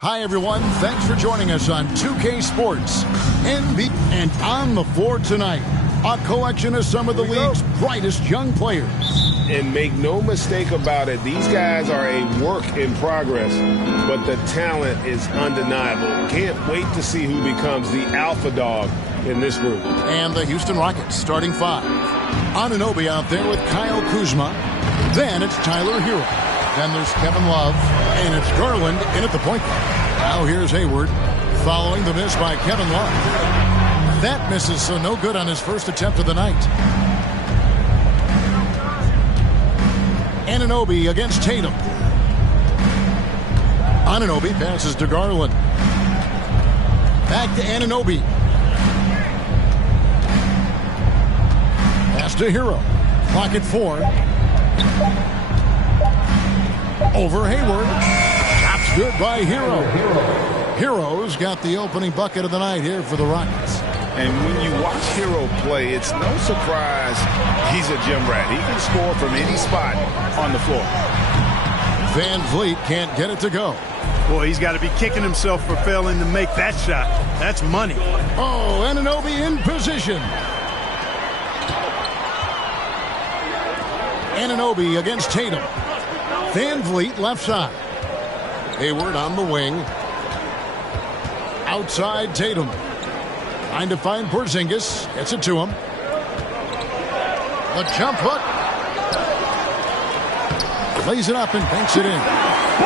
Hi, everyone. Thanks for joining us on 2K Sports. And on the floor tonight, a collection of some of the league's brightest young players. And make no mistake about it, these guys are a work in progress, but the talent is undeniable. Can't wait to see who becomes the alpha dog in this group. And the Houston Rockets starting five. Anunoby out there with Kyle Kuzma. Then it's Tyler Hero. Then there's Kevin Love. And it's Garland in at the point guard. Now here's Hayward following the miss by Kevin Love. That misses, so no good on his first attempt of the night. Anunoby against Tatum. Anunoby passes to Garland. Back to Anunoby. Pass to Hero. Clock at 4. Over Hayward. Shots good by Hero. Hero's got the opening bucket of the night here for the Rockets. And when you watch Hero play, it's no surprise he's a gym rat. He can score from any spot on the floor. Van Vliet can't get it to go. Boy, he's got to be kicking himself for failing to make that shot. That's money. Oh, Anunoby in position. Anunoby against Tatum. Van Vliet left side. Hayward on the wing. Outside Tatum. Trying to find Porzingis. Gets it to him. The jump hook. Lays it up and banks it in.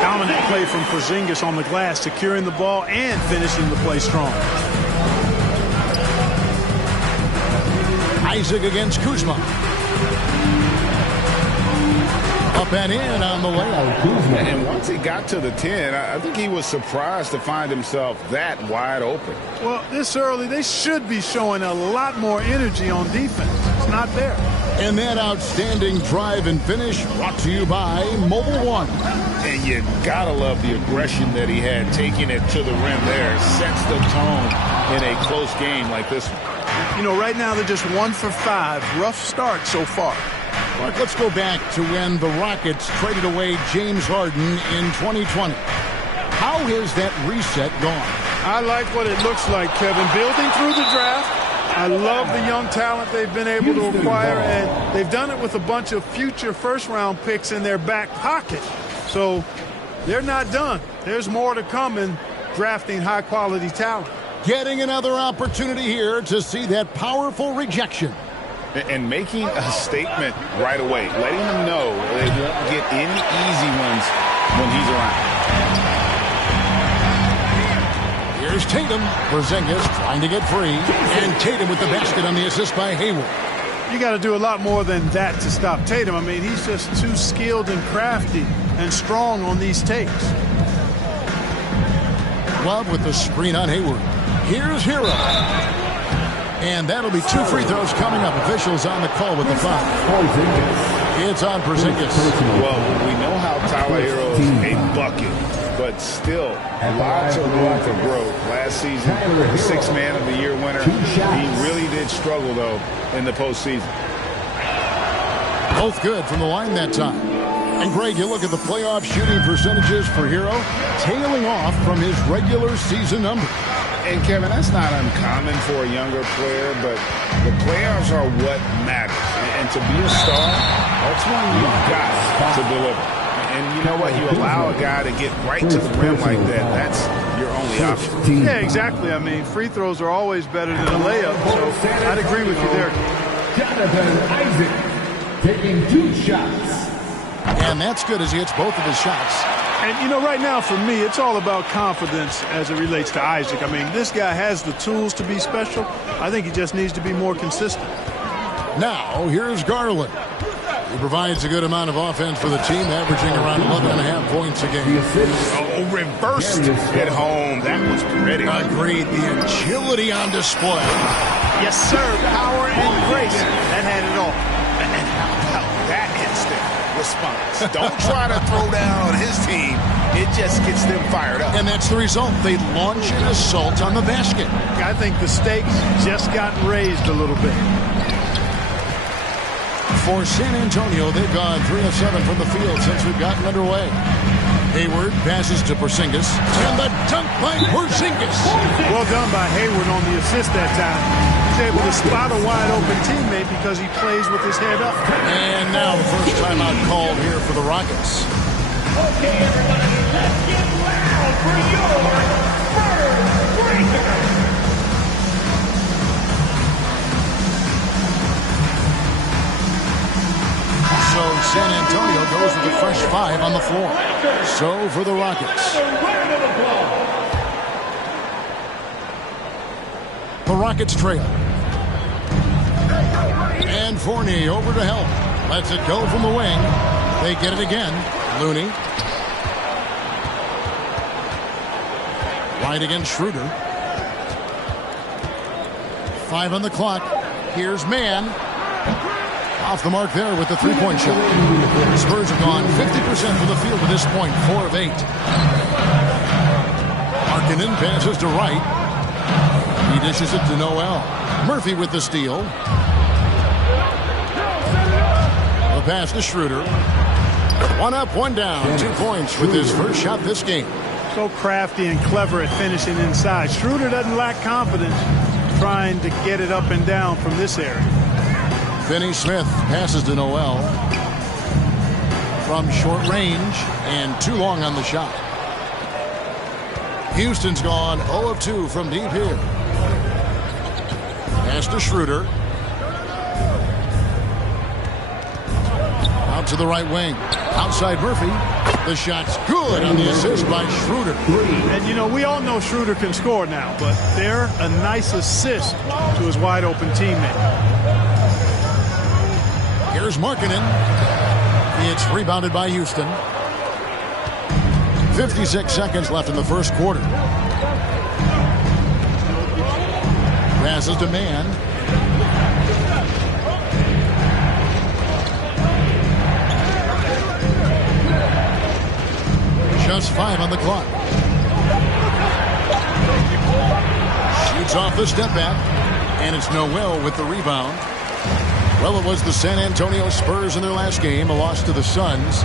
Dominant play from Porzingis on the glass, securing the ball and finishing the play strong. Isaac against Kuzma. Up and in on the layup. And once he got to the 10, I think he was surprised to find himself that wide open. Well, this early, they should be showing a lot more energy on defense. It's not there. And that outstanding drive and finish brought to you by Mobile One. And you gotta love the aggression that he had, taking it to the rim there. Sets the tone in a close game like this one. You know, right now they're just 1 for 5. Rough start so far. Mark, let's go back to when the Rockets traded away James Harden in 2020. How has that reset gone? I like what it looks like, Kevin. Building through the draft. I love the young talent they've been able to acquire, and they've done it with a bunch of future first-round picks in their back pocket. So they're not done. There's more to come in drafting high-quality talent. Getting another opportunity here to see that powerful rejection. And making a statement right away, letting them know they won't get any easy ones when he's around. Here's Tatum. Porzingis trying to get free. And Tatum with the basket on the assist by Hayward. You got to do a lot more than that to stop Tatum. I mean, he's just too skilled and crafty and strong on these takes. Love with the screen on Hayward. Here's Hero. And that'll be 2 free throws coming up. Officials on the call with the foul. It's on Porzingis. Well, we know how Tyler Hero is a bucket, but still lots of room for growth. Last season, the 6th Man of the Year winner. He really did struggle, though, in the postseason. Both good from the line that time. And, Greg, you look at the playoff shooting percentages for Hero, tailing off from his regular season number. And, Kevin, that's not uncommon for a younger player, but the playoffs are what matters. And to be a star, that's when you've got to deliver. And you know what? You allow a guy to get right to the rim like that. That's your only option. Yeah, exactly. I mean, free throws are always better than a layup, so I'd agree with you there. Jonathan Isaac taking 2 shots. And that's good as he hits both of his shots. And, you know, right now for me, it's all about confidence as it relates to Isaac. I mean, this guy has the tools to be special. I think he just needs to be more consistent. Now, here's Garland. He provides a good amount of offense for the team, averaging around 11.5 points a game. Oh, reversed at home. That was pretty. Agreed. The agility on display. Yes, sir. Power and grace. That had it all. And how about that instant response? Don't try to throw down on his team. It just gets them fired up. And that's the result. They launch an assault on the basket. I think the stakes just got raised a little bit. For San Antonio, they've gone 3 of 7 from the field since we've gotten underway. Hayward passes to Porzingis, and the dunk by Porzingis. Well done by Hayward on the assist that time. He's able to spot a wide-open teammate because he plays with his head up. And now the first timeout called here for the Rockets. Okay, everybody, let's get loud for your first breaker. So San Antonio goes with a fresh 5 on the floor. So for the Rockets. The Rockets trail. And Fournier over to help. Lets it go from the wing. They get it again. Looney. Right against Schroeder. 5 on the clock. Here's Mann. Off the mark there with the three-point shot. The Spurs have gone 50% from the field to this point, 4 of 8. Markkanen passes to Wright. He dishes it to Noel. Murphy with the steal. The pass to Schroeder. 1 up, 1 down. 2 points with his first shot this game. So crafty and clever at finishing inside. Schroeder doesn't lack confidence trying to get it up and down from this area. Finney Smith passes to Noel from short range and too long on the shot. Houston's gone 0 of 2 from deep here. Pass to Schroeder. Out to the right wing. Outside Murphy. The shot's good on the assist by Schroeder. And, you know, we all know Schroeder can score now, but they're a nice assist to his wide-open teammate. Here's Markkanen. It's rebounded by Houston. 56 seconds left in the first quarter. Passes to Mann. Just 5 on the clock. Shoots off the step back. And it's Noel with the rebound. Well, it was the San Antonio Spurs in their last game, a loss to the Suns.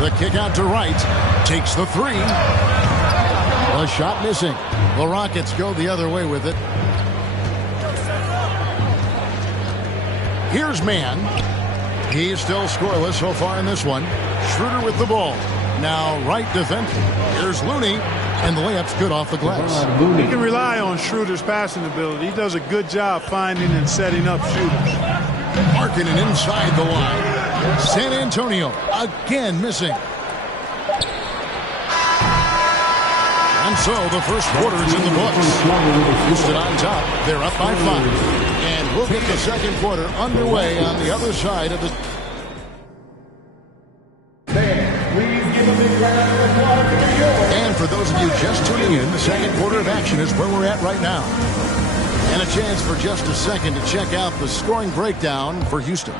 The kick out to Wright. Takes the 3. The shot missing. The Rockets go the other way with it. Here's Mann. He's still scoreless so far in this one. Schroeder with the ball. Now Wright defending. Here's Looney. And the layup's good off the glass. You can rely on Schroeder's passing ability. He does a good job finding and setting up shooters. Markkanen inside the line. San Antonio again missing. And so the first quarter is in the books. Houston on top. They're up by 5. And we'll get the second quarter underway on the other side of the... And for those of you just tuning in, the second quarter of action is where we're at right now. And a chance for just a second to check out the scoring breakdown for Houston.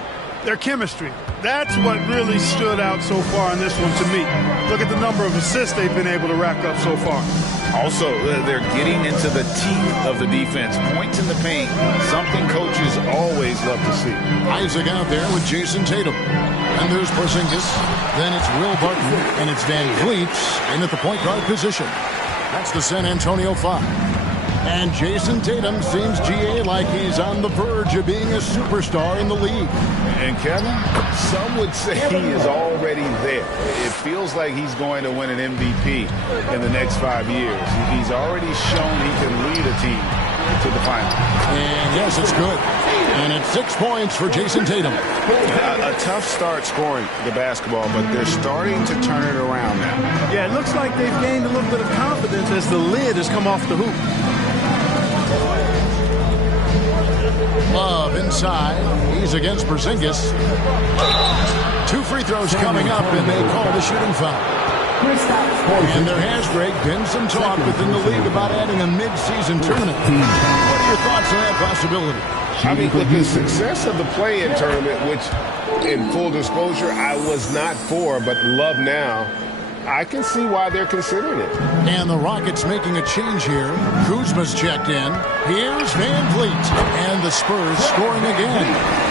Their chemistry. That's what really stood out so far in this one to me. Look at the number of assists they've been able to rack up so far. Also, they're getting into the teeth of the defense. Points in the paint, something coaches always love to see. Isaac out there with Jason Tatum. And there's Porzingis. Then it's Will Barton. And it's Van Vliet in at the point guard position. That's the San Antonio 5. And Jason Tatum seems, GA, like he's on the verge of being a superstar in the league. And Kevin, some would say he is already there. It feels like he's going to win an MVP in the next 5 years. He's already shown he can lead a team to the final. And yes, it's good. And it's 6 points for Jason Tatum. A tough start scoring the basketball, but they're starting to turn it around now. Yeah, it looks like they've gained a little bit of confidence as the lid has come off the hoop. Love inside. He's against Porzingis. 2 free throws coming up, and they call the shooting foul. And there has, Greg, been some talk within the league about adding a mid-season tournament. What are your thoughts on that possibility? I mean, with the success of the play-in tournament, which, in full disclosure, I was not for, but love now, I can see why they're considering it. And the Rockets making a change here. Kuzma's checked in. Here's Van Vliet. And the Spurs scoring again.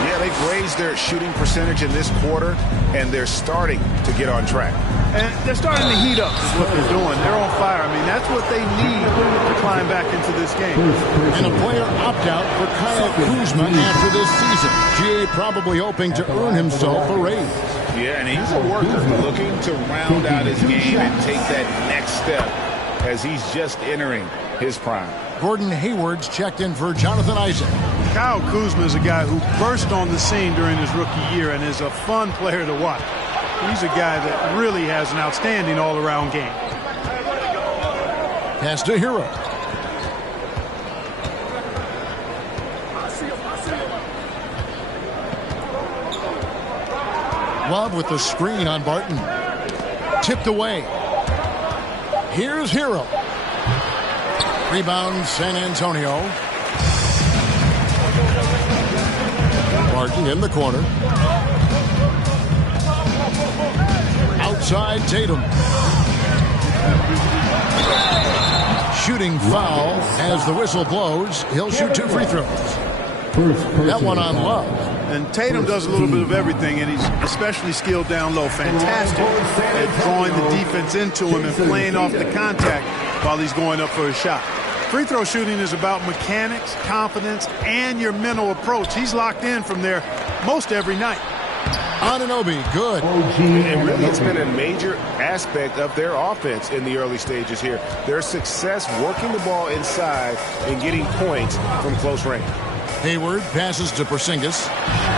Yeah, they've raised their shooting percentage in this quarter, and they're starting to get on track. And they're starting to heat up is what they're doing. They're on fire. I mean, that's what they need to climb back into this game. And a player opt-out for Kyle Kuzma after this season. GA probably hoping to earn himself a raise. Yeah, and he's a worker looking to round out his game and take that next step as he's just entering his prime. Gordon Hayward's checked in for Jonathan Isaac. Kyle Kuzma is a guy who burst on the scene during his rookie year and is a fun player to watch. He's a guy that really has an outstanding all-around game. Pass to Hero. Love with the screen on Barton. Tipped away. Here's Hero. Rebound San Antonio. Barton in the corner. Outside Tatum. Shooting foul as the whistle blows. He'll shoot 2 free throws. That one on Love. And Tatum does a little bit of everything, and he's especially skilled down low. Fantastic at drawing the defense into him and playing off the contact while he's going up for a shot. Free throw shooting is about mechanics, confidence, and your mental approach. He's locked in from there most every night. Anunoby, good. And really, it's been a major aspect of their offense in the early stages here. Their success working the ball inside and getting points from close range. Hayward passes to Porzingis.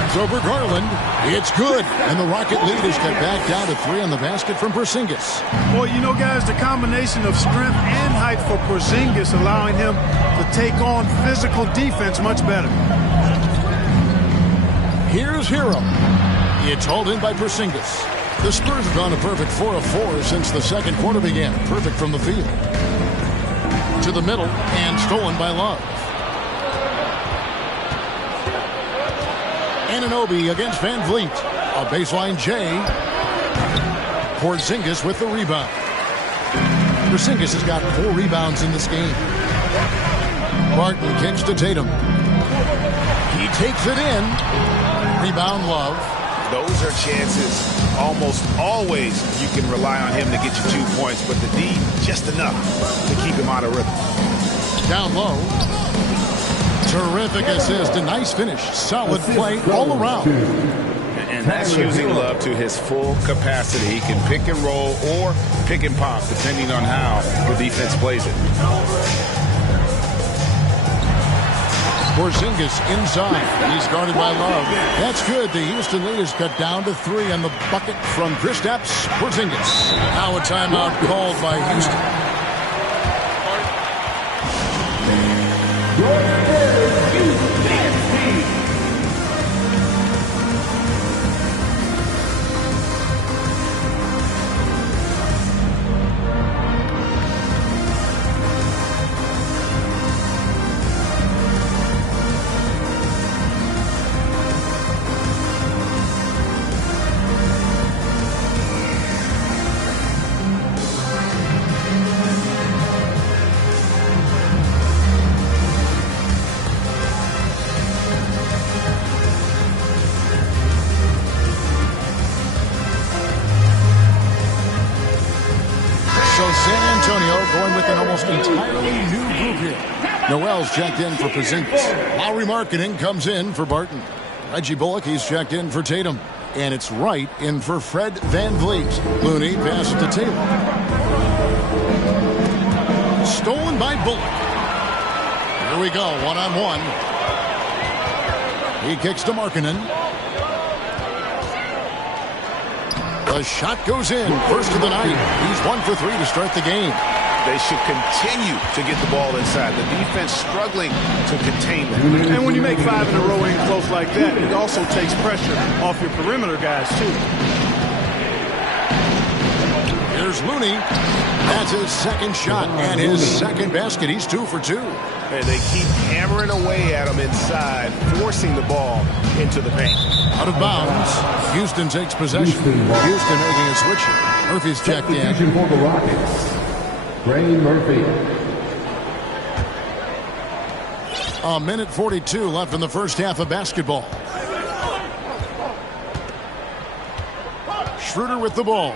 It's over Garland. It's good. And the Rocket lead is cut back down to 3 on the basket from Porzingis. Well, you know, guys, the combination of strength and height for Porzingis allowing him to take on physical defense much better. Here's Hero. It's hauled in by Porzingis. The Spurs have gone a perfect 4 of 4 since the second quarter began. Perfect from the field. To the middle and stolen by Love. Anunoby against Van Vliet. A baseline J. Porzingis with the rebound. Porzingis has got 4 rebounds in this game. Barton kicks to Tatum. He takes it in. Rebound Love. Those are chances almost always you can rely on him to get you 2 points, but the D just enough to keep him out of rhythm. Down low. Terrific assist. A nice finish. Solid play all around. And that's using Love to his full capacity. He can pick and roll or pick and pop, depending on how the defense plays it. Porzingis inside. He's guarded by Love. That's good. The Houston lead is cut down to 3 on the bucket from Kristaps Porzingis. Now a timeout called by Houston. San Antonio going with an almost entirely new group here. Noel's checked in for Porzingis. Lowry Markkanen comes in for Barton. Reggie Bullock, he's checked in for Tatum. And it's Wright in for Fred Van Vliet. Looney passes to Taylor. Stolen by Bullock. Here we go, one-on-one. He kicks to Markkanen. The shot goes in. First of the night. He's 1 for 3 to start the game. They should continue to get the ball inside. The defense struggling to contain them. And when you make 5 in a row in close like that, it also takes pressure off your perimeter guys, too. Here's Looney. That's his second shot and his second basket. He's 2 for 2. And they keep hammering away at him inside, forcing the ball into the paint. Out of bounds. Houston takes possession. Houston making a switch. Murphy's checked in. For the Rockets, Trey Murphy. A minute 42 left in the first half of basketball. Schroeder with the ball.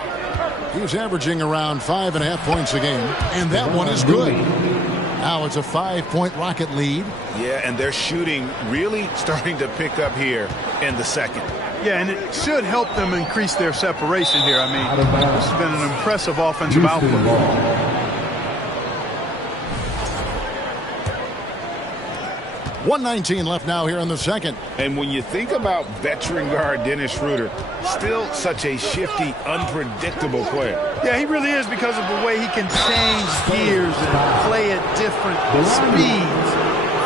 He's averaging around 5.5 points a game, and that one is good. Now it's a 5-point Rocket lead. Yeah, and their shooting really starting to pick up here in the second. Yeah, and it should help them increase their separation here. I mean, this has been an impressive offensive output. 1:19 left now here in the second. And when you think about veteran guard Dennis Schroeder, still such a shifty, unpredictable player. Yeah, he really is because of the way he can change gears and play at different speeds.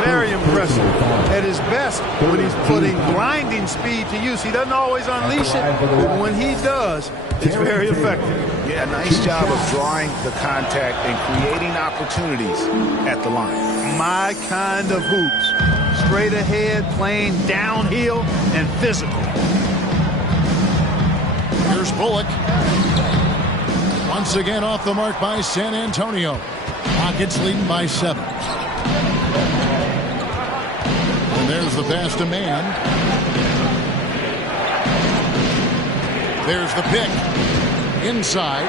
Very impressive. At his best, when he's putting blinding speed to use, he doesn't always unleash it, but when he does, it's very effective. Yeah, nice job of drawing the contact and creating opportunities at the line. My kind of hoops. Straight ahead, playing downhill, and physical. Here's Bullock. Once again off the mark by San Antonio. Rockets leading by 7. And there's the pass to Mann. There's the pick. Inside.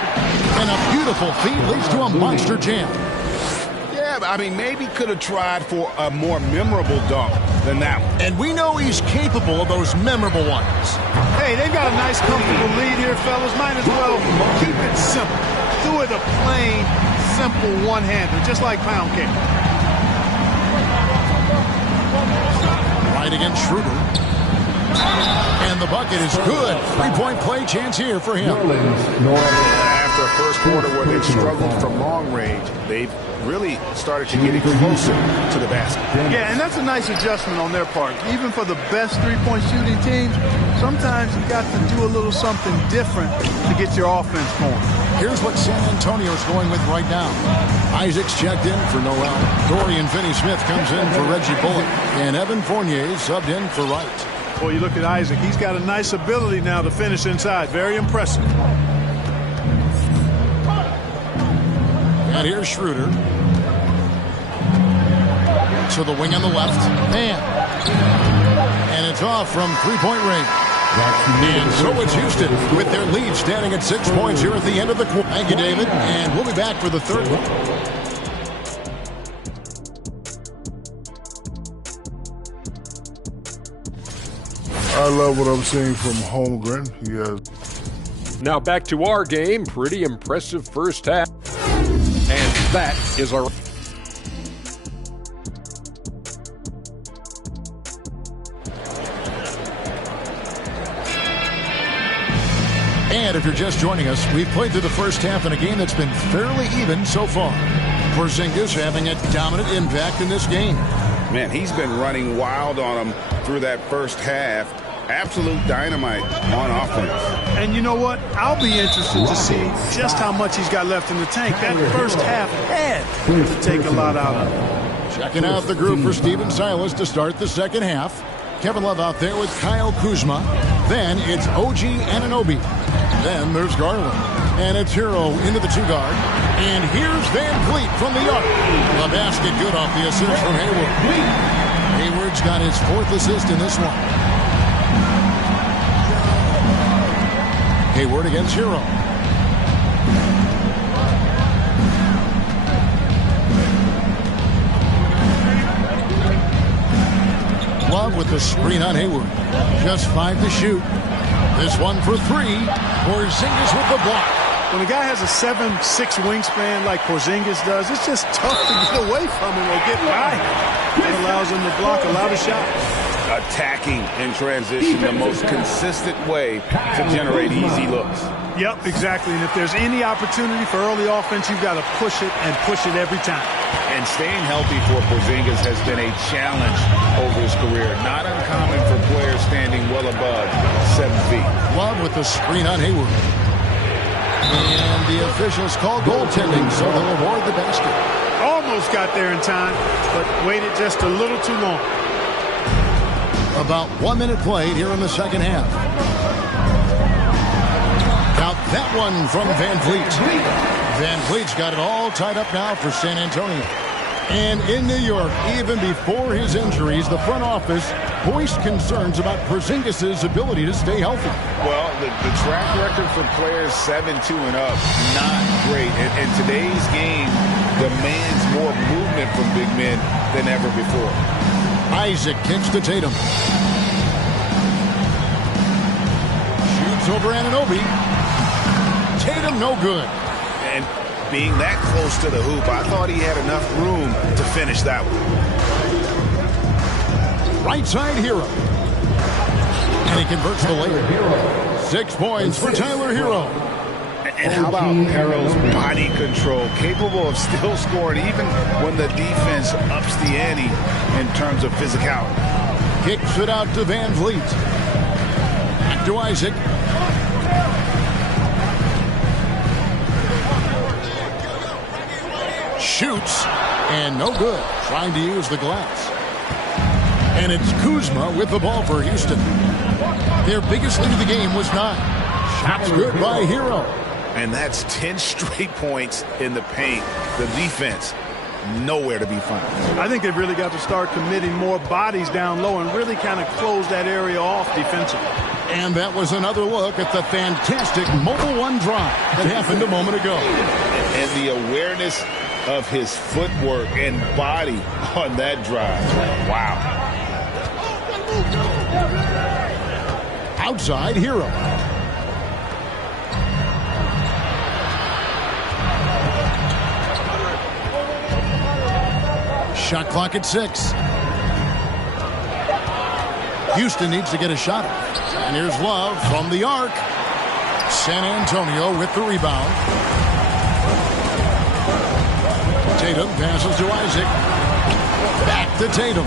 And a beautiful feed leads to a monster jam. I mean, maybe could have tried for a more memorable dunk than that one. And we know he's capable of those memorable ones. Hey, they've got a nice, comfortable lead here, fellas. Might as well keep it simple. Do it a plain, simple one-hander, just like pound cake. Right against Schroeder. And the bucket is good. 3-point play chance here for him. After a first quarter where they struggled from long range, they've really started to get closer to the basket. Yeah, and that's a nice adjustment on their part. Even for the best three-point shooting teams, sometimes you got to do a little something different to get your offense going. Here's what San Antonio's going with right now. Isaac's checked in for Noel. Dorian Finney-Smith comes in for Reggie Bullock. And Evan Fournier subbed in for Wright. Boy, you look at Isaac. He's got a nice ability now to finish inside. Very impressive. And here's Schroeder. To the wing on the left. Man. And it's off from 3-point range. And so it's Houston with their lead standing at 6 points here at the end of the quarter. Thank you, David. And we'll be back for the third one. I love what I'm seeing from Holmgren. He has. Now back to our game. Pretty impressive first half. And that is our... And if you're just joining us, we've played through the first half in a game that's been fairly even so far. Porzingis having a dominant impact in this game. Man, he's been running wild on him through that first half. Absolute dynamite on offense. And you know what? I'll be interested to see just how much he's got left in the tank. That first half had to take a lot out of him. Checking out the group for Stephen Silas to start the second half. Kevin Love out there with Kyle Kuzma. Then it's OG Anunoby. Then there's Garland. And it's Hero into the 2-guard. And here's Van Vliet from the arc. The basket good off the assist from Hayward. Hayward's got his 4th assist in this one. Hayward against Hero. Love with the screen on Hayward. Just 5 to shoot. This one for 3. Porzingis with the block. When a guy has a 7'6" wingspan like Porzingis does, it's just tough to get away from him or get by him. It allows him to block a lot of shots. Attacking in transition, the most consistent way to generate easy looks. Yep, exactly. And if there's any opportunity for early offense, you've got to push it and push it every time. And staying healthy for Porzingis has been a challenge over his career. Not uncommon for players standing well above 7 feet. Love with the screen on Hayward. And the officials call goaltending, so they'll award the basket. All almost got there in time, but waited just a little too long. About 1 minute played here in the second half. Count that one from Van Vliet. Van Vliet's got it all tied up now for San Antonio. And in New York, even before his injuries, the front office voiced concerns about Porzingis' ability to stay healthy. Well, the track record for players 7-2 and up, not great. And today's game demands more movement from big men than ever before. Isaac kicks to Tatum. Shoots over Anunoby. Tatum no good. And being that close to the hoop, I thought he had enough room to finish that one. Right side Hero. And he converts the layup. 6 points for Tyler Hero. And how about Hero's body control, capable of still scoring even when the defense ups the ante in terms of physicality. Kicks it out to Van Vliet. Back to Isaac. Shoots, and no good. Trying to use the glass. And it's Kuzma with the ball for Houston. Their biggest lead of the game was 9. Shots good by Hero. And that's 10 straight points in the paint. The defense, nowhere to be found. I think they've really got to start committing more bodies down low and really kind of close that area off defensively. And that was another look at the fantastic Mobile One drive that happened a moment ago. And the awareness of his footwork and body on that drive. Wow. Outside Hero. Shot clock at 6. Houston needs to get a shot. And here's Love from the arc. San Antonio with the rebound. Tatum passes to Isaac. Back to Tatum.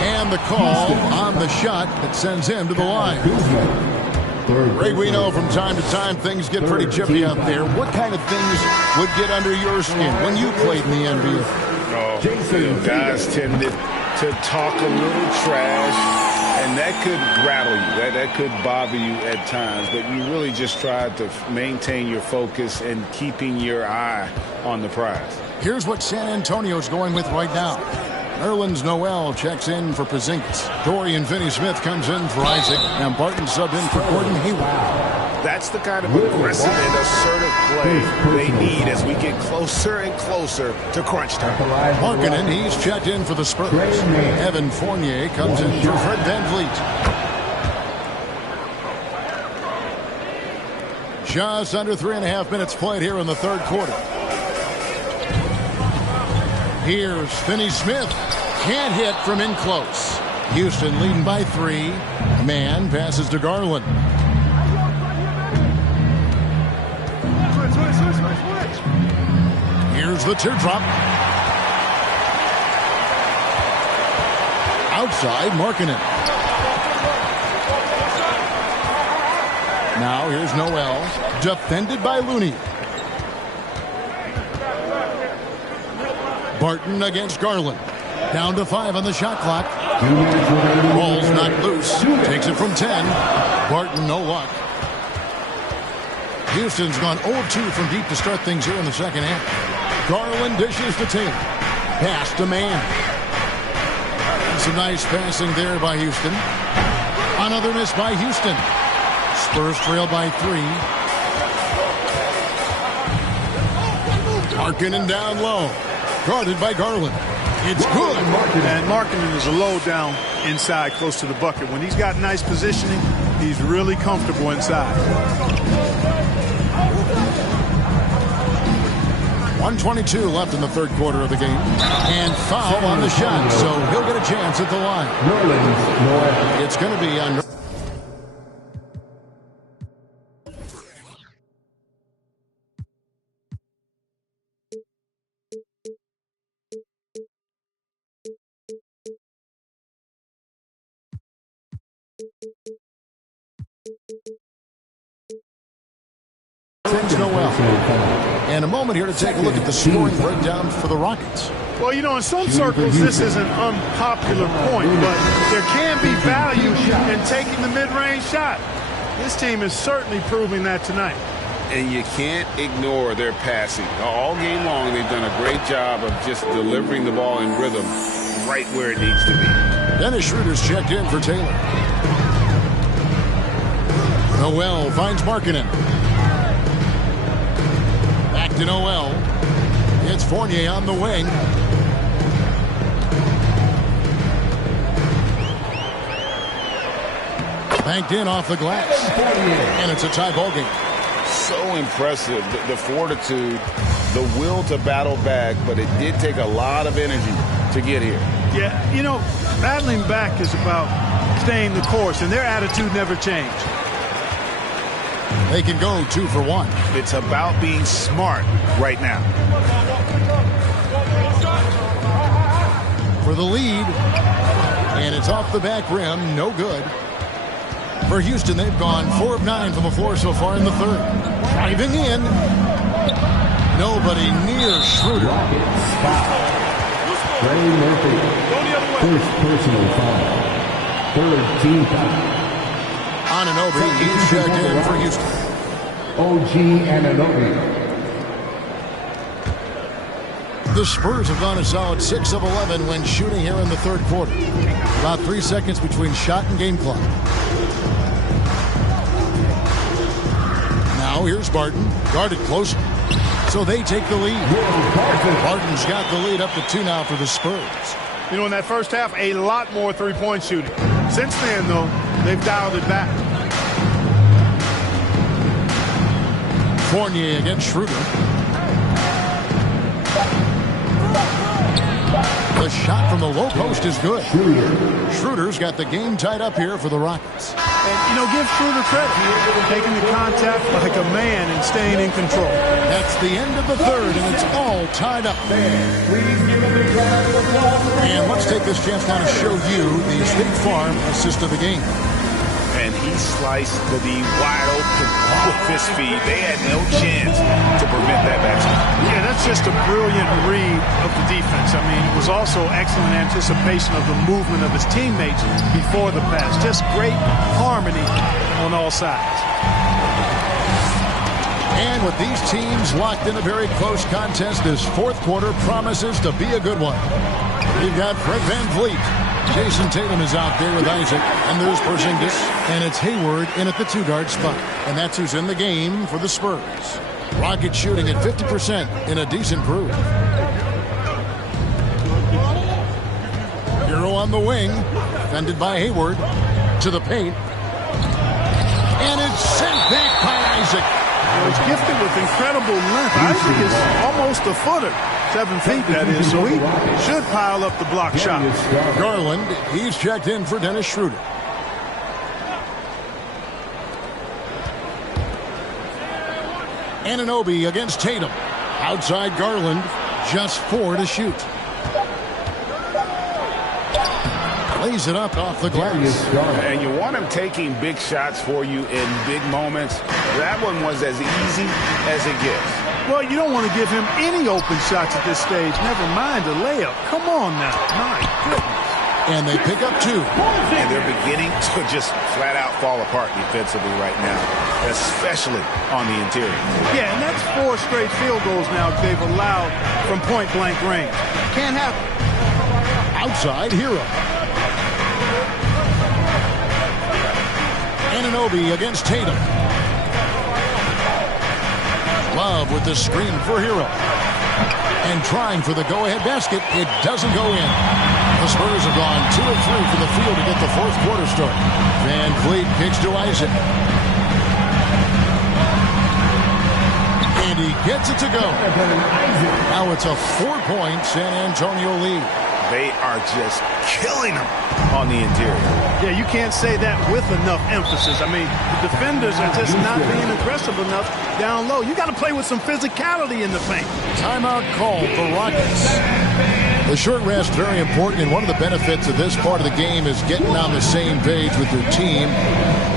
And the call on the shot that sends him to the line. Ray, we know from time to time things get pretty chippy out there. What kind of things would get under your skin when you played in the NBA? Oh, guys tended to talk a little trash, and that could rattle you. That could bother you at times, but you really just tried to maintain your focus and keeping your eye on the prize. Here's what San Antonio's going with right now. Nerlens Noel checks in for Porzingis. Dorian Finney-Smith comes in for Isaac. And Barton subbed in for Gordon Hayward. That's the kind of aggressive and assertive play they need as we get closer and closer to crunch time. Markkanen, he's checked in for the Spurs. Evan Fournier comes in for Fred VanVleet. Just under 3.5 minutes played here in the third quarter. Here's Finney-Smith. Can't hit from in close. Houston leading by 3. Man passes to Garland. Here's the teardrop. Outside, Markkanen. Now here's Noel. Defended by Looney. Barton against Garland. Down to 5 on the shot clock. Ball's not loose. Takes it from 10. Barton, no luck. Houston's gone 0-2 from deep to start things here in the second half. Garland dishes to Tatum. Pass to Man. Some nice passing there by Houston. Another miss by Houston. Spurs trail by 3. Markkanen down low. Guarded by Garland. It's good. And Markkanen is a low down inside close to the bucket. When he's got nice positioning, he's really comfortable inside. 1:22 left in the third quarter of the game. And foul on the shot, so he'll get a chance at the line. It's going to be on. Noel. And a moment moment here to take a look at the scoring breakdown for the Rockets. Well, you know, in some circles, this is an unpopular point, but there can be value in taking the mid-range shot. This team is certainly proving that tonight. And you can't ignore their passing. All game long, they've done a great job of just delivering the ball in rhythm right where it needs to be. Dennis Schroeder's checked in for Taylor. Noel finds Markkanen. Back to Noel. It's Fournier on the wing. Banked in off the glass. And it's a tie ball game. So impressive, the fortitude, the will to battle back, but it did take a lot of energy to get here. Yeah, you know, battling back is about staying the course, and their attitude never changed. They can go 2 for 1. It's about being smart right now. For the lead, and it's off the back rim, no good. For Houston, they've gone 4 of 9 from the floor so far in the third. Driving in. Nobody near Schroeder. Ray Murphy. First personal foul. Third team foul. Anunoby, he's checked in for Houston. OG Anunoby. The Spurs have gone a solid 6 of 11 when shooting here in the third quarter. About 3 seconds between shot and game clock. Now here's Barton, guarded closely. So they take the lead. Barton's got the lead up to 2 now for the Spurs. You know, in that first half, a lot more three-point shooting. Since then, though, they've dialed it back. Fournier against Schroeder. The shot from the low post is good. Schroeder's got the game tied up here for the Rockets. And, you know, give Schroeder credit. Taking the contact like a man and staying in control. That's the end of the third, and it's all tied up. And let's take this chance now to show you the State Farm assist of the game. And he sliced the D wide open with his feet. They had no chance to prevent that basket. Yeah, that's just a brilliant read of the defense. I mean, it was also excellent anticipation of the movement of his teammates before the pass. Just great harmony on all sides. And with these teams locked in a very close contest, this fourth quarter promises to be a good one. We've got Fred VanVleet. Jason Tatum is out there with Isaac, and there's Porzingis, and it's Hayward in at the 2-guard spot. And that's who's in the game for the Spurs. Rockets shooting at 50% in a decent groove. Hero on the wing, defended by Hayward, to the paint. And it's sent back by Isaac. He's gifted with incredible length. Isaac is almost a footer. 7 feet, that is, so he should pile up the block shot. Garland, he's checked in for Dennis Schroeder. Anunoby against Tatum. Outside Garland, just 4 to shoot. Lays it up off the glass. And you want him taking big shots for you in big moments. That one was as easy as it gets. Well, you don't want to give him any open shots at this stage. Never mind a layup. Come on now. My goodness. And they pick up 2. And they're beginning to just flat out fall apart defensively right now, especially on the interior. Yeah, and that's 4 straight field goals now they've allowed from point-blank range. Can't happen. Outside, Hero. Anunoby against Tatum. Love with the screen for Hero. And trying for the go-ahead basket. It doesn't go in. The Spurs have gone 2 of 3 from the field to get the fourth quarter started. VanVleet kicks to Isaac. And he gets it to go. Now it's a 4-point San Antonio lead. They are just killing them on the interior. Yeah, you can't say that with enough emphasis. I mean, the defenders are just not being aggressive enough down low. You got to play with some physicality in the paint. Timeout called for Rockets. The short rest very important, and one of the benefits of this part of the game is getting on the same page with your team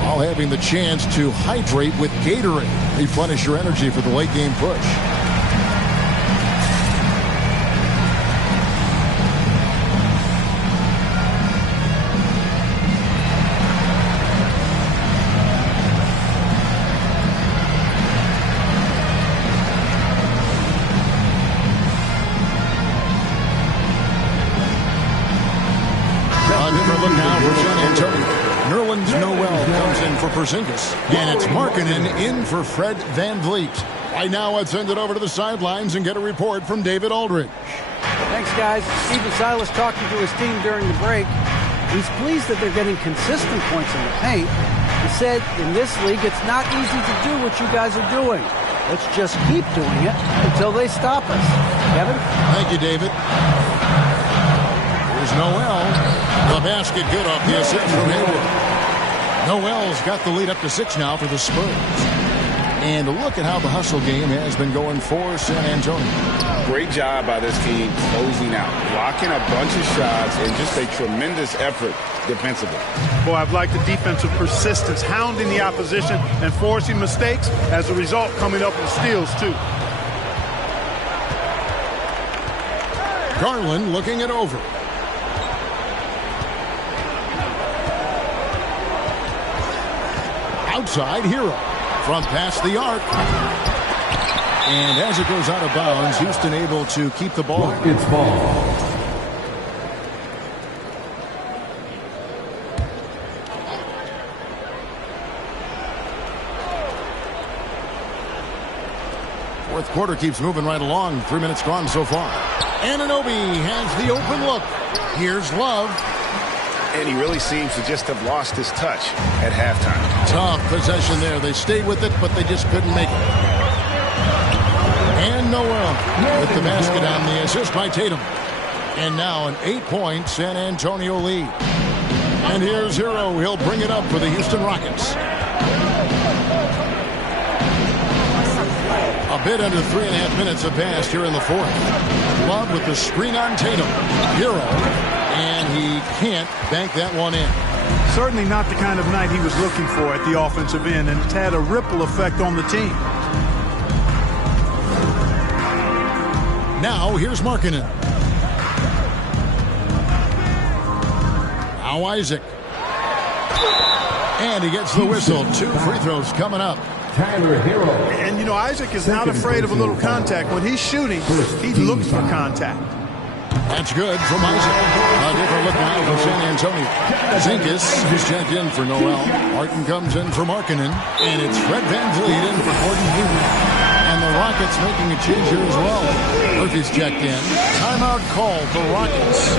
while having the chance to hydrate with Gatorade. Replenish your energy for the late game push. good look now for San Antonio. Nerlens Noel comes in for Porzingis. And it's Markkanen in for Fred VanVleet. Right now, let's send it over to the sidelines and get a report from David Aldridge. Thanks, guys. Stephen Silas talking to his team during the break. He's pleased that they're getting consistent points in the paint. He said, in this league, it's not easy to do what you guys are doing. Let's just keep doing it until they stop us. Kevin? Thank you, David. Here's Noel. The basket good off the assist from Hayward. Noel's got the lead up to 6 now for the Spurs. And look at how the hustle game has been going for San Antonio. Great job by this team closing out, blocking a bunch of shots, and just a tremendous effort defensively. Boy, I've liked the defensive persistence, hounding the opposition and forcing mistakes. As a result, coming up with steals, too. Garland looking it over. Outside, Hero. From past the arc. And as it goes out of bounds, Houston able to keep the ball. It's ball. Fourth quarter keeps moving right along. 3 minutes gone so far. Anunoby has the open look. Here's Love. And he really seems to just have lost his touch at halftime. Tough possession there. They stayed with it, but they just couldn't make it. And Noel with the basket on the assist by Tatum. And now an 8-point San Antonio lead. And here's Hero. He'll bring it up for the Houston Rockets. A bit under 3.5 minutes have passed here in the fourth. Love with the screen on Tatum. Hero. And he can't bank that one in. Certainly not the kind of night he was looking for at the offensive end, and it's had a ripple effect on the team. Now, here's Markkanen. Now Isaac. And he gets the whistle. 2 free throws coming up. Tyler Hero. And, you know, Isaac is not afraid of a little contact. When he's shooting, he looks for contact. That's good from Isaac. A different look now for San Antonio. Zinkas is checked in for Noel. Martin comes in for Markkanen. And it's Fred VanVleet in for Gordon Hayward. And the Rockets making a change here as well. Murphy's checked in. Timeout called for Rockets.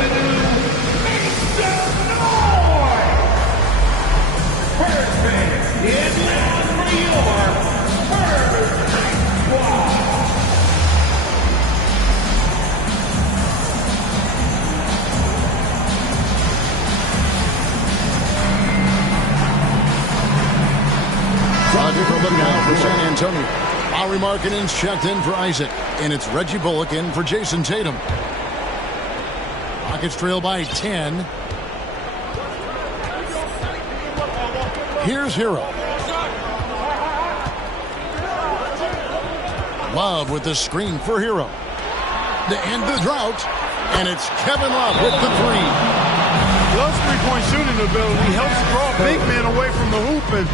A different look now for San Antonio. Lauri Markkanen's checked in for Isaac. And it's Reggie Bullock in for Jason Tatum. Rockets trail by 10. Here's Hero. Love with the screen for Hero. To end the drought. And it's Kevin Love with the three. Love's three-point shooting ability helps draw big men away from the hoop, and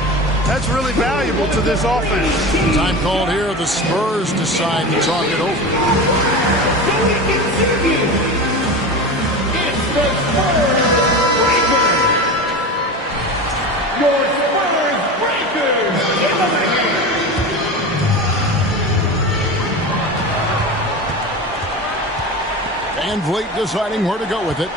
that's really valuable to this offense. Time called here. The Spurs decide to talk it over. So we continue. It's the Spurs Breakers. Your Spurs Breakers. Give them a hand. VanVleet deciding where to go with it.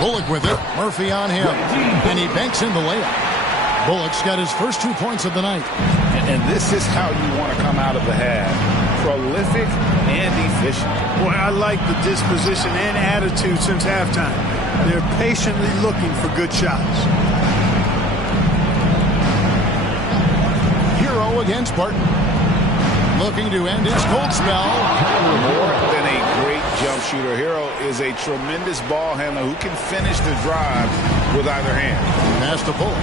Bullock with it. Murphy on him. And he banks in the layup. Bullock's got his first 2 points of the night. And this is how you want to come out of the half. Prolific and efficient. Boy, I like the disposition and attitude since halftime. They're patiently looking for good shots. Hero against Barton. Looking to end his cold spell. More than a great jump shooter, Hero is a tremendous ball handler who can finish the drive with either hand. Pass to Bullock.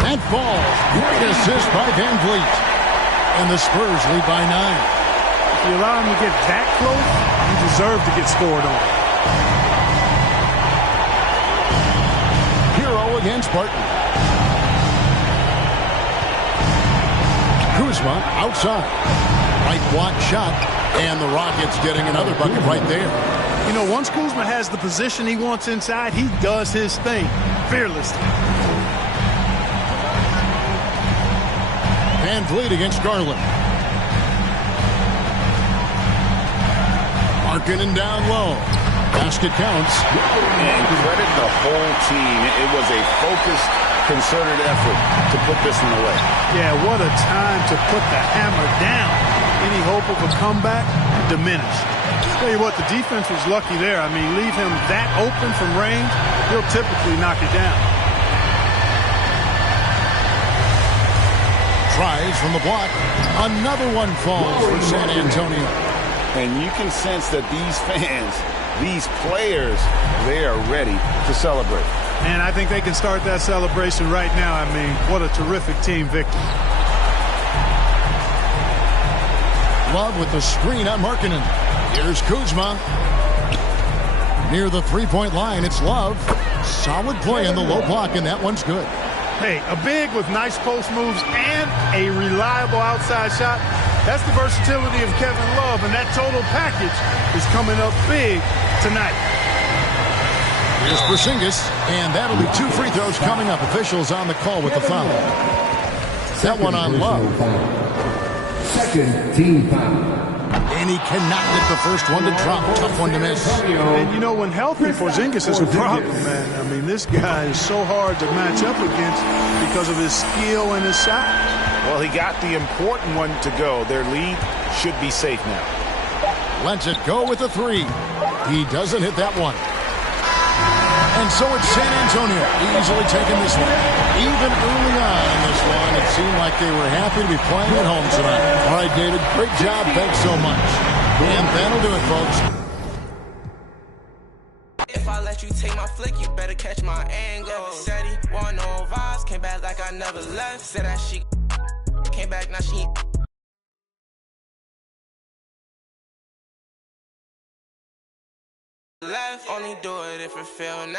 That ball. Great assist by VanVleet. And the Spurs lead by 9. If you allow him to get that close, you deserve to get scored on. Hero against Barton. Kuzma outside. Right block shot. And the Rockets getting another bucket right there. You know, once Kuzma has the position he wants inside, he does his thing fearlessly. Van Vliet against Garland. Markkanen down low. Basket counts. And credit the whole team. It was a focused, concerted effort to put this one away. Yeah, what a time to put the hammer down. Any hope of a comeback diminished. Tell you what, the defense was lucky there. I mean, leave him that open from range, he'll typically knock it down. Tries from the block. Another one falls for San Antonio. And you can sense that these fans, these players, they are ready to celebrate. And I think they can start that celebration right now. I mean, what a terrific team victory. Love with the screen on Markkanen. Here's Kuzma. Near the three-point line, it's Love. Solid play in the low block, and that one's good. Hey, a big with nice post moves and a reliable outside shot. That's the versatility of Kevin Love, and that total package is coming up big tonight. Here's Porzingis, and that'll be 2 free throws coming up. Officials on the call with the foul. That one on Love. Second team foul. And he cannot get the first one to drop. Tough one to miss. And you know, when healthy, Porzingis is a problem, man. I mean, this guy is so hard to match up against because of his skill and his shot. Well, he got the important one to go. Their lead should be safe now. Lets it go with a 3. He doesn't hit that one. And so it's San Antonio easily taking this one. Even early on in this one, it seemed like they were happy to be playing at home tonight. All right, David, great job. Thanks so much. And that'll do it, folks. If I let you take my flick, you better catch my angle. Said he want no vibes, came back like I never left. Said that she came back, now she left. Only do it if it feel now.